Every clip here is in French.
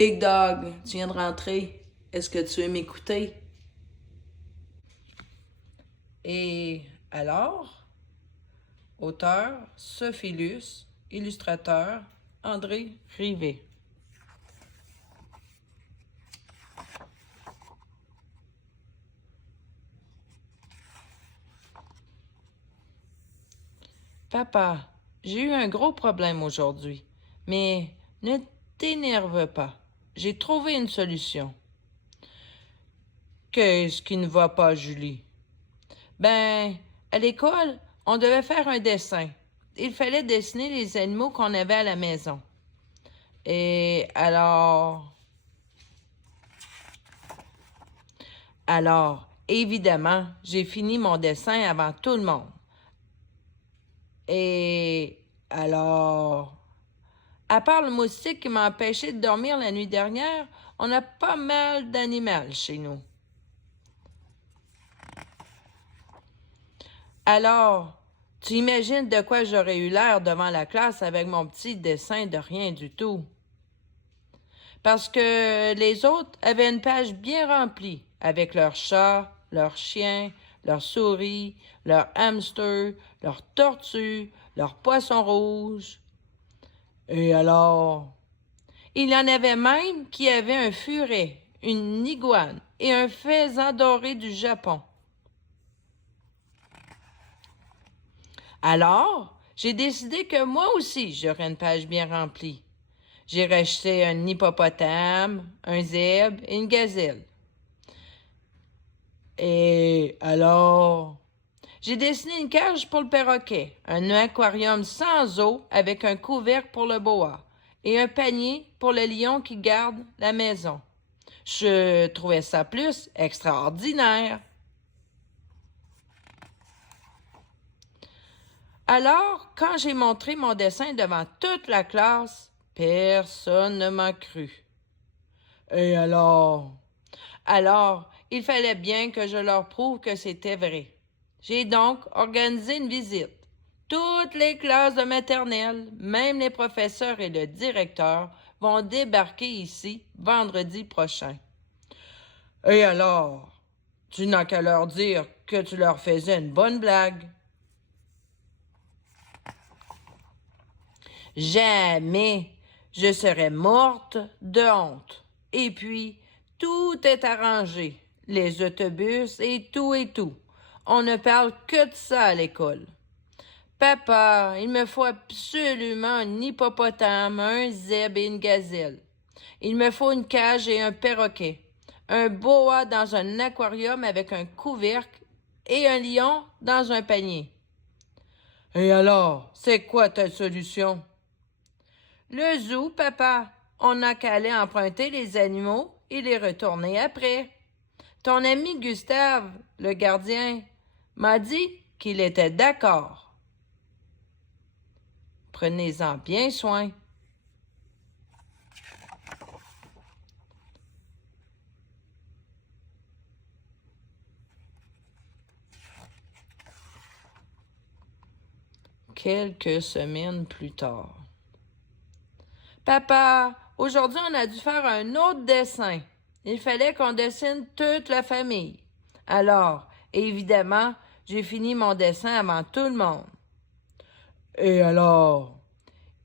Big Dog, tu viens de rentrer. Est-ce que tu veux m'écouter? Et alors, auteur Sophie Luce, illustrateur André Rivet. Papa, j'ai eu un gros problème aujourd'hui, mais ne t'énerve pas. J'ai trouvé une solution. Qu'est-ce qui ne va pas, Julie? Ben, à l'école, on devait faire un dessin. Il fallait dessiner les animaux qu'on avait à la maison. Et alors, évidemment, j'ai fini mon dessin avant tout le monde. Et alors, à part le moustique qui m'a empêché de dormir la nuit dernière, on a pas mal d'animaux chez nous. Alors, tu imagines de quoi j'aurais eu l'air devant la classe avec mon petit dessin de rien du tout. Parce que les autres avaient une page bien remplie avec leurs chats, leurs chiens, leurs souris, leurs hamsters, leurs tortues, leurs poissons rouges. Et alors, il y en avait même qui avaient un furet, une iguane et un faisan doré du Japon. Alors, j'ai décidé que moi aussi, j'aurais une page bien remplie. J'ai racheté un hippopotame, un zèbre et une gazelle. Et alors, j'ai dessiné une cage pour le perroquet, un aquarium sans eau avec un couvercle pour le boa et un panier pour le lion qui garde la maison. Je trouvais ça plus extraordinaire. Alors, quand j'ai montré mon dessin devant toute la classe, personne ne m'a cru. Et alors? Alors, il fallait bien que je leur prouve que c'était vrai. J'ai donc organisé une visite. Toutes les classes de maternelle, même les professeurs et le directeur, vont débarquer ici vendredi prochain. Et alors? Tu n'as qu'à leur dire que tu leur faisais une bonne blague. Jamais je serais morte de honte. Et puis, tout est arrangé. Les autobus et tout et tout. On ne parle que de ça à l'école. Papa, il me faut absolument un hippopotame, un zèbre et une gazelle. Il me faut une cage et un perroquet. Un boa dans un aquarium avec un couvercle et un lion dans un panier. Et alors, c'est quoi ta solution? Le zoo, papa. On n'a qu'à aller emprunter les animaux et les retourner après. Ton ami Gustave, le gardien, m'a dit qu'il était d'accord. Prenez-en bien soin. Quelques semaines plus tard. Papa, aujourd'hui on a dû faire un autre dessin. Il fallait qu'on dessine toute la famille. Alors, évidemment, j'ai fini mon dessin avant tout le monde. Et alors?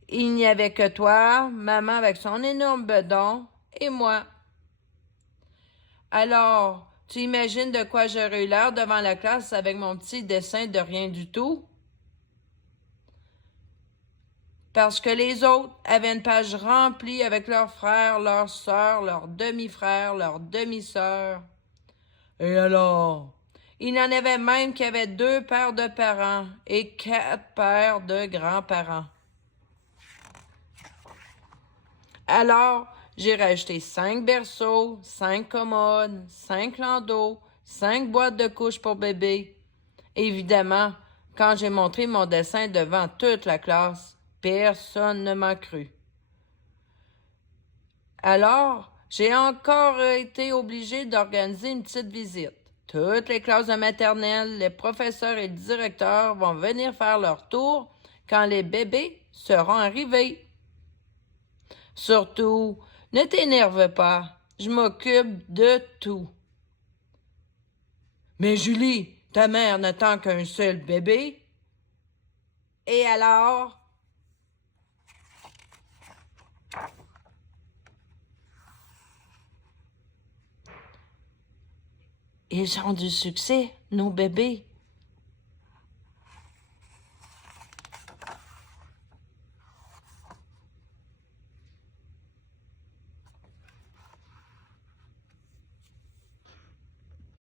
Il n'y avait que toi, maman avec son énorme bedon, et moi. Alors, tu imagines de quoi j'aurais eu l'air devant la classe avec mon petit dessin de rien du tout? Parce que les autres avaient une page remplie avec leurs frères, leurs sœurs, leurs demi-frères, leurs demi-sœurs. Et alors? Il y en avait même qui avaient 2 paires de parents et 4 paires de grands-parents. Alors, j'ai racheté 5 berceaux, 5 commodes, 5 landaux, 5 boîtes de couches pour bébé. Évidemment, quand j'ai montré mon dessin devant toute la classe, personne ne m'a cru. Alors, j'ai encore été obligée d'organiser une petite visite. Toutes les classes de maternelle, les professeurs et le directeur vont venir faire leur tour quand les bébés seront arrivés. Surtout, Ne t'énerve pas, je m'occupe de tout. Mais Julie, ta mère n'attend qu'un seul bébé. Et alors? Ils ont du succès, nos bébés.